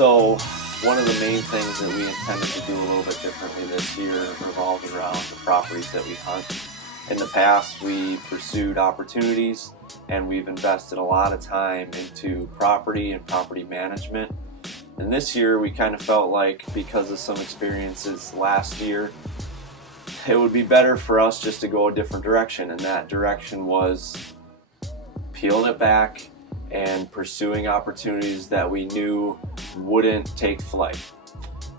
So one of the main things that we intended to do a little bit differently this year revolved around the properties that we hunt. In the past, we pursued opportunities and we've invested a lot of time into property and property management. And this year we kind of felt like, because of some experiences last year, it would be better for us just to go a different direction, and that direction was peeling it back and pursuing opportunities that we knew wouldn't take flight.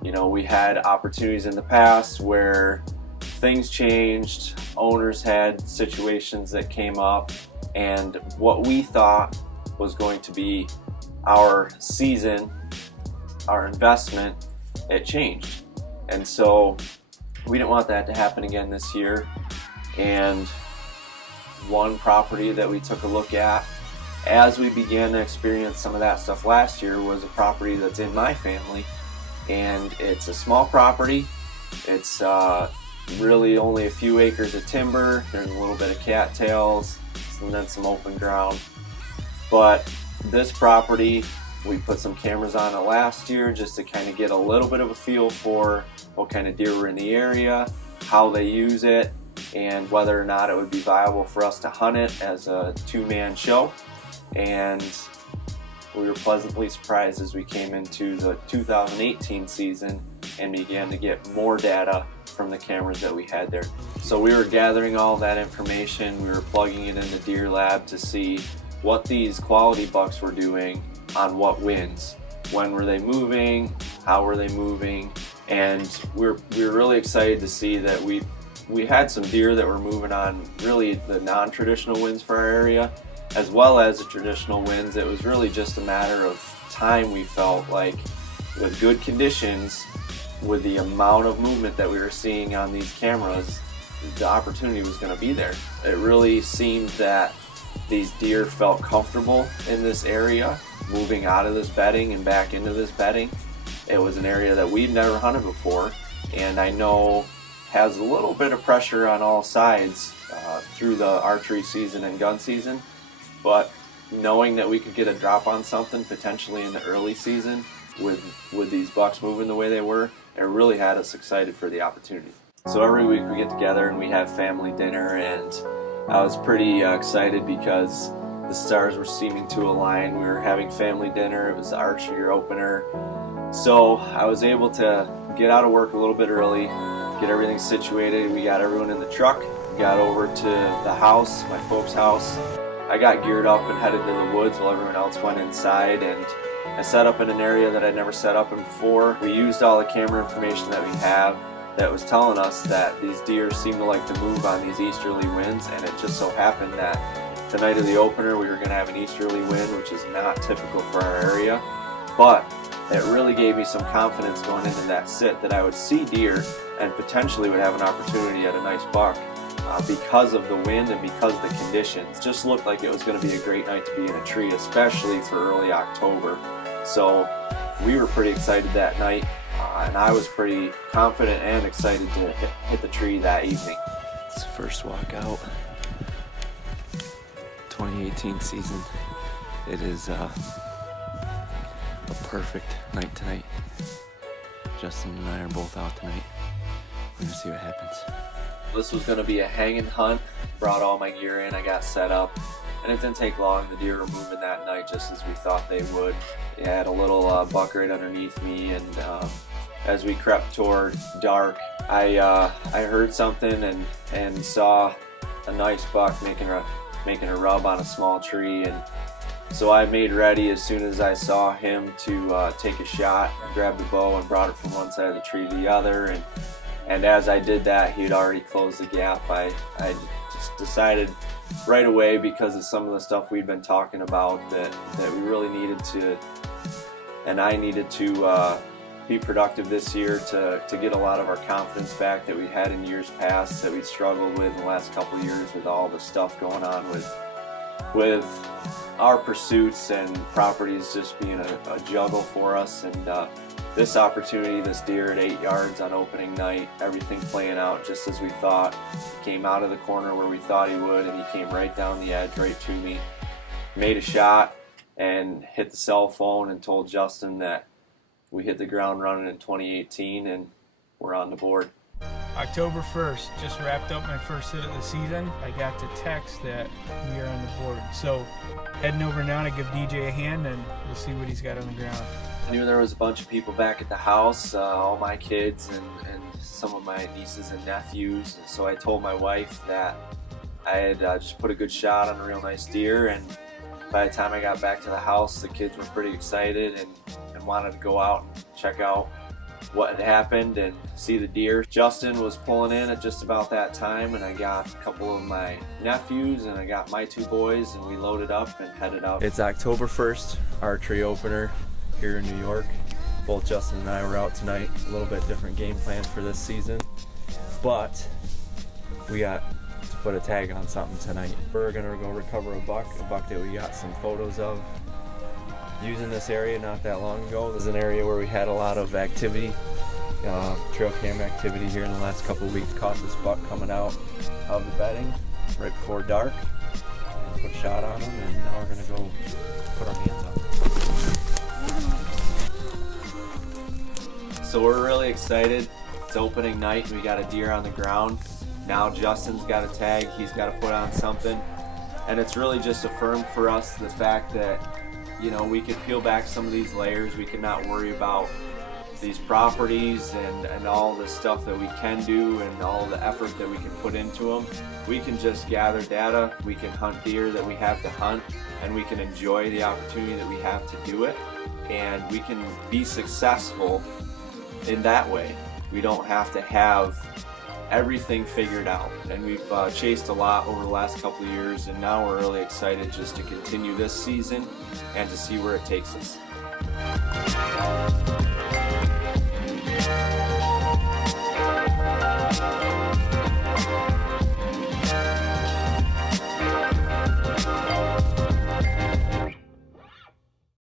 You know, we had opportunities in the past where things changed, owners had situations that came up, and what we thought was going to be our season, our investment, it changed. And so we didn't want that to happen again this year. And one property that we took a look at as we began to experience some of that stuff last year was a property that's in my family, and it's a small property. It's really only a few acres of timber. There's a little bit of cattails and then some open ground. But this property, we put some cameras on it last year just to kind of get a little bit of a feel for what kind of deer were in the area, how they use it, and whether or not it would be viable for us to hunt it as a two-man show. And we were pleasantly surprised as we came into the 2018 season and began to get more data from the cameras that we had there. So we were gathering all that information, we were plugging it into Deer Lab to see what these quality bucks were doing on what winds. When were they moving? How were they moving? And we were really excited to see that we had some deer that were moving on really the non-traditional winds for our area, as well as the traditional winds. It was really just a matter of time, we felt like, with good conditions, with the amount of movement that we were seeing on these cameras, the opportunity was going to be there. It really seemed that these deer felt comfortable in this area, moving out of this bedding and back into this bedding. It was an area that we'd never hunted before, and I know has a little bit of pressure on all sides through the archery season and gun season, but knowing that we could get a drop on something potentially in the early season with these bucks moving the way they were, it really had us excited for the opportunity. So every week we get together and we have family dinner, and I was pretty excited because the stars were seeming to align. We were having family dinner. It was the archery opener. So I was able to get out of work a little bit early, get everything situated. We got everyone in the truck, got over to the house, my folks' house. I got geared up and headed to the woods while everyone else went inside, and I set up in an area that I'd never set up in before. We used all the camera information that we have that was telling us that these deer seem to like to move on these easterly winds, and it just so happened that the night of the opener we were going to have an easterly wind, which is not typical for our area, but it really gave me some confidence going into that sit that I would see deer and potentially would have an opportunity at a nice buck because of the wind and because of the conditions. It just looked like it was going to be a great night to be in a tree, especially for early October. So we were pretty excited that night, and I was pretty confident and excited to hit the tree that evening. It's the first walk out, 2018 season. It is a perfect night tonight. Justin and I are both out tonight. We're gonna see what happens. This was going to be a hanging hunt. Brought all my gear in, I got set up, and it didn't take long. The deer were moving that night just as we thought they would. It had a little buck right underneath me, and as we crept toward dark, I heard something and saw a nice buck making a rub on a small tree, and so I made ready as soon as I saw him to take a shot. I grabbed the bow and brought it from one side of the tree to the other, and as I did that, he had already closed the gap. I just decided right away, because of some of the stuff we'd been talking about, that we really needed to, and I needed to be productive this year to get a lot of our confidence back that we had in years past, that we'd struggled with in the last couple of years with all the stuff going on with our pursuits and properties just being a juggle for us. And this opportunity, this deer at 8 yards on opening night, everything playing out just as we thought. He came out of the corner where we thought he would, and he came right down the edge right to me. Made a shot and hit the cell phone and told Justin that we hit the ground running in 2018, and we're on the board. October 1st, just wrapped up my first hit of the season. I got the text that we are on the board. So heading over now to give DJ a hand, and we'll see what he's got on the ground. I knew there was a bunch of people back at the house, all my kids and some of my nieces and nephews. And so I told my wife that I had just put a good shot on a real nice deer, and by the time I got back to the house, the kids were pretty excited and wanted to go out and check out what had happened and see the deer. Justin was pulling in at just about that time, and I got a couple of my nephews and I got my two boys, and we loaded up and headed out. It's October 1st, archery opener here in New York. Both Justin and I were out tonight. A little bit different game plan for this season, but we got to put a tag on something tonight. We're gonna go recover a buck that we got some photos of using this area not that long ago. This is an area where we had a lot of activity, trail cam activity here in the last couple of weeks. Caught this buck coming out of the bedding right before dark. Put a shot on him, and now we're gonna go put our hands on. So we're really excited. It's opening night and we got a deer on the ground. Now Justin's got a tag, he's got to put on something. And it's really just affirmed for us the fact that, you know, we can peel back some of these layers. We can not worry about these properties and all the stuff that we can do and all the effort that we can put into them. We can just gather data, we can hunt deer that we have to hunt, and we can enjoy the opportunity that we have to do it. And we can be successful in that way. We don't have to have everything figured out, and we've chased a lot over the last couple of years, and now we're really excited just to continue this season and to see where it takes us.